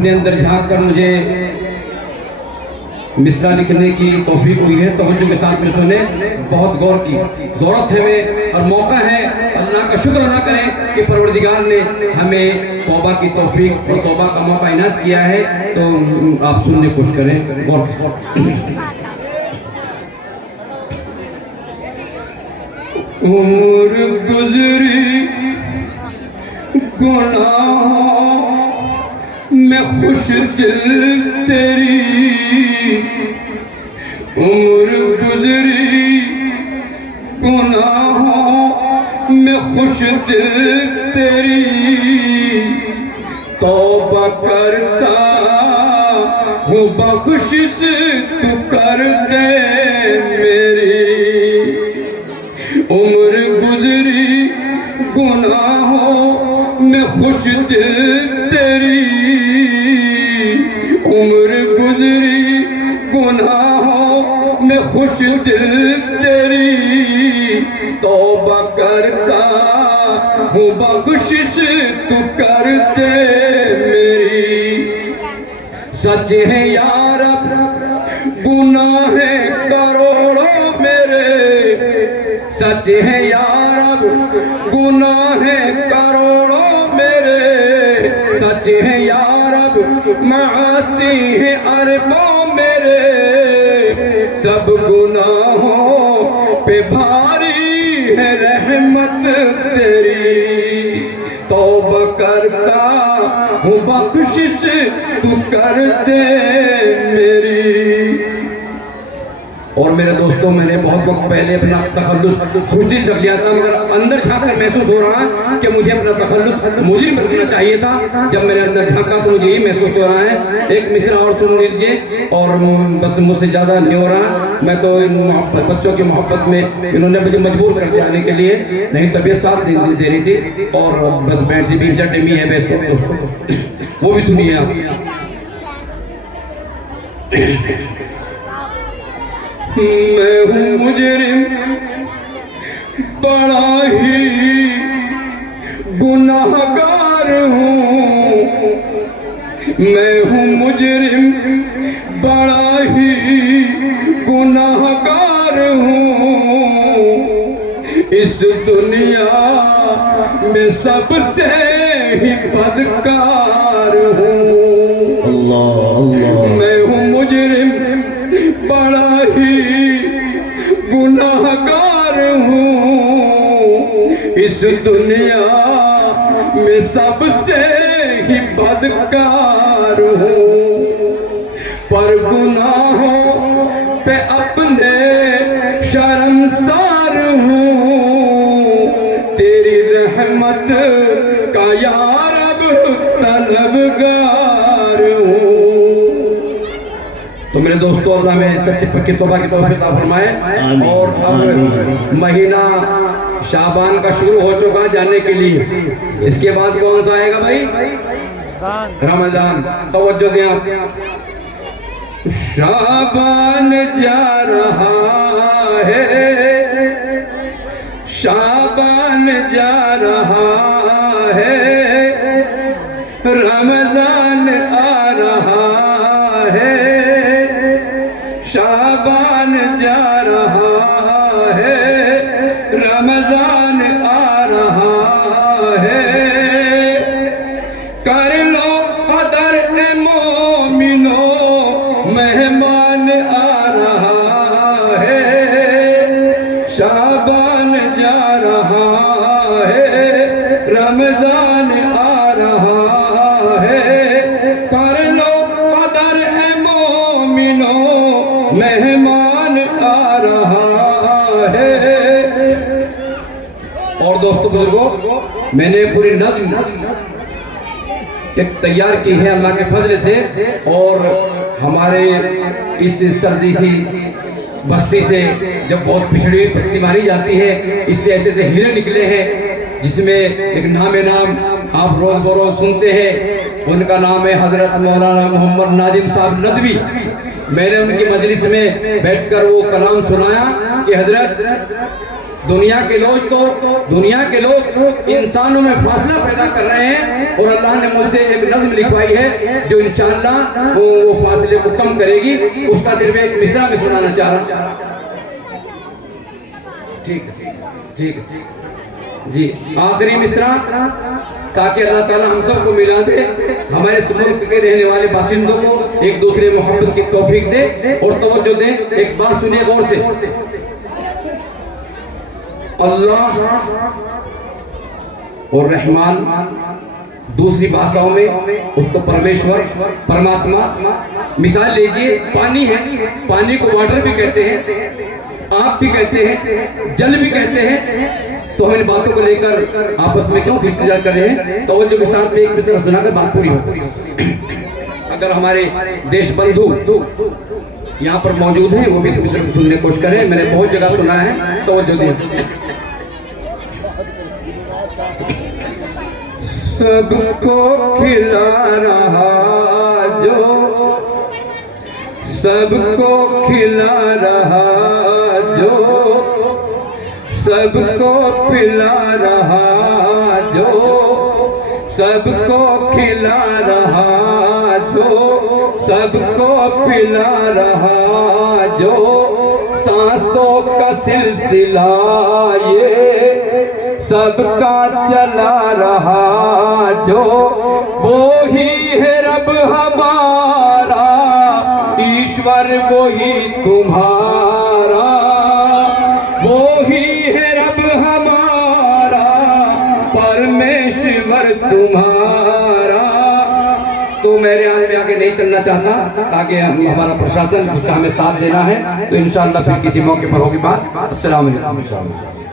अपने अंदर झांक कर मुझे मिसरा लिखने की तौफीक हुई है। तवज्जो के साथ में सुने, बहुत गौर की ज़रूरत है हमें और मौका है। अल्लाह का शुक्र अदा करें कि परवरदिगार ने हमें तौबा की तौफीक और तौबा का मौका इनायत किया है। तो आप सुनने की कोशिश करें गौर के। उम्र गुजरी गुनाहों मैं खुश दिल तेरी, उम्र गुजरी गुनाहों में खुश दिल तेरी, तौबा करता हूँ बख्शिश तू कर दे मेरी। उम्र गुजरी गुनाहों में खुश दिल तेरी, उम्र गुजरी गुनाहों में खुश दिल तेरी, तौबा करता हूँ बख्शिश तू कर दे मेरी। सच है यार गुनाह है करोड़ों मेरे, सच है यार गुनाह है करोड़ों मेरे, सच है यार मासी है अरबों मेरे, सब गुनाहों पे भारी है रहमत तेरी, तौबा करता हूँ बख्शिश तू कर दे मेरी। और मेरे दोस्तों, मैंने बहुत वक्त पहले अपना तखल्लुस खुश दिल रख लिया था, मगर अंदर झांक कर महसूस हो रहा है कि मुझे अपना तखल्लुस मुझे रखना चाहिए था। जब मेरे अंदर झांका तो मुझे यही महसूस हो रहा है। एक मिसरा और सुन लीजिए, और बस मुझसे ज़्यादा नहीं हो रहा। मैं तो बच्चों की मोहब्बत में इन्होंने मुझे मजबूर कर दिया आने के लिए, नहीं तबीयत साथ दे रही थी, और बस बैठ भी डेमी है दोस्तों, वो भी सुनिए आप। मैं हूँ मुजरिम बड़ा ही गुनाहगार हूँ, मैं हूँ मुजरिम बड़ा ही गुनाहगार हूँ, इस दुनिया में सबसे ही बदकार हूँ। मैं हूँ मुजरिम बड़ा ही गुनाहगार हूँ, इस दुनिया में सबसे ही बदकार हूँ, पर गुनाहों पे अपने शर्मसार हूँ, तेरी रहमत का यार अब तलबगार हूँ। तो मेरे दोस्तों, अल्लाह में सच्चे पक्की तौबा की तौफीक अता फरमाए। और अब महीना शाबान का शुरू हो चुका जाने के लिए, इसके बाद कौन सा आएगा भाई? रमजान। तवज्जो दें आप। शाबान जा रहा है, शाबान जा रहा है, रमजान आ रहा है, शाबान जा रहा है, रमजान आ रहा है, कर लो कदर ए मोमिनो, मेहमान आ रहा है, शाबान जा रहा है, रमजान आ रहा है, कर लो कदर ए मोमिनो, मेहमान आ रहा है। और दोस्तों बुजुर्गों, मैंने पूरी नज़्म तैयार की है अल्लाह के फजल से, और हमारे इस सर्दी सी बस्ती से जब बहुत पिछड़ी बस्ती मानी जाती है, इससे ऐसे ऐसे हीरे निकले हैं जिसमें एक नाम आप रोज बरोज सुनते हैं। उनका नाम है हजरत मौलाना मोहम्मद नाजिम साहब नदवी। मैंने उनकी मजलिस में बैठकर वो कलाम सुनाया कि हजरत दुनिया के लोग इंसानों में फासला पैदा कर रहे हैं और अल्लाह ने मुझसे एक नज़्म लिखवाई है जो इंशाअल्लाह वो फासले को कम करेगी। उसका सिर्फ एक मिसरा में सुनाना चाह रहा हूं। ठीक जी, आखिरी मिसरा, ताकि अल्लाह ताला हम सबको मिला दे, हमारे मुल्क के रहने वाले बासिंदों को एक दूसरे मोहब्बत की तौफीक दे और तवज्जो दे। एक बात सुनिए गौर से, अल्लाह और रहमान दूसरी भाषाओं में उसको परमेश्वर, परमात्मा। मिसाल लीजिए, पानी है, पानी को वाटर भी कहते हैं, आप भी कहते हैं, जल भी कहते हैं। तो हम इन बातों को लेकर आपस में क्यों खिंचाव कर रहे हैं? तो जो के साथ में एक दूसरे को सुनाकर बात पूरी हो। अगर हमारे देश बंधु यहाँ पर मौजूद हैं, वो भी इस विषय को सुनने की कोशिश करें। मैंने बहुत जगह सुना है, तो जो सबको खिला रहा जो, सबको खिला रहा जो, सबको पिला रहा जो, सबको खिला रहा जो, सबको पिला रहा जो, सांसों का सिलसिला ये सबका चला रहा जो, वो ही है रब हमारा, ईश्वर वो ही तुम्हारा, वो ही है रब हमारा, परमेश्वर तुम्हारा। तो मेरे आगे नहीं चलना चाहता, ताकि हमारा प्रशासन उसका हमें साथ देना है। तो इंशाअल्लाह फिर किसी मौके पर होगी बात। अस्सलाम वालेकुम।